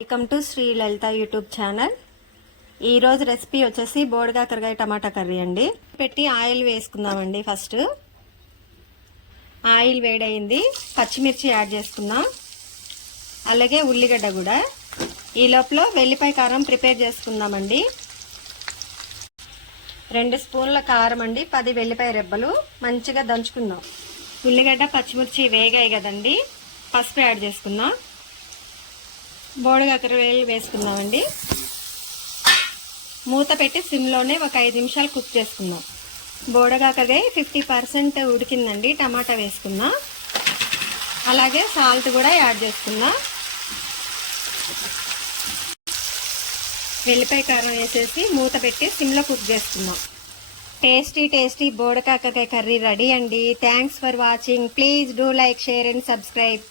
Welcome to Shri Lalitha YouTube channel ఈరోజు recipe వచ్చేసి బోడగాకరకాయ టమాటా కర్రీ అండి. పెట్టి ఆయిల్ వేసుకుందామండి ఫస్ట్ ఆయిల్ వేడైంది పచ్చిమిర్చి యాడ్ చేసుకుందాం. అలాగే ఉల్లిగడ్డ కూడా. ఈ లోపల వెల్లిపాయ కారం ప్రిపేర్ చేసుకుందామండి. రెండు స్పూన్ల కారం అండి. పది వెల్లిపాయ రెబ్బలు. మంచిగా దంచుకుందాం. ఉల్లిగడ్డ పచ్చిమిర్చి వేగాయి కదండి. పసుపు యాడ్ చేసుకుందాం. బోడగాకర వేలు వేసుకుందామండి. మూత పెట్టి సిమ్లోనే ఒక ఐదు నిమిషాలు కుక్ చేసుకుందాం. బోడగాకరకాయ ఫిఫ్టీ పర్సెంట్ ఉడికిందండి టమాటా వేసుకుందాం. అలాగే సాల్ట్ కూడా యాడ్ చేసుకుందాం. వెల్లిపాయ కారం వేసేసి మూత పెట్టి సిమ్లో కుక్ చేసుకుందాం. టేస్టీ టేస్టీ బోడకాకరకాయ కర్రీ రెడీ అండి. Thanks for watching please do like share and subscribe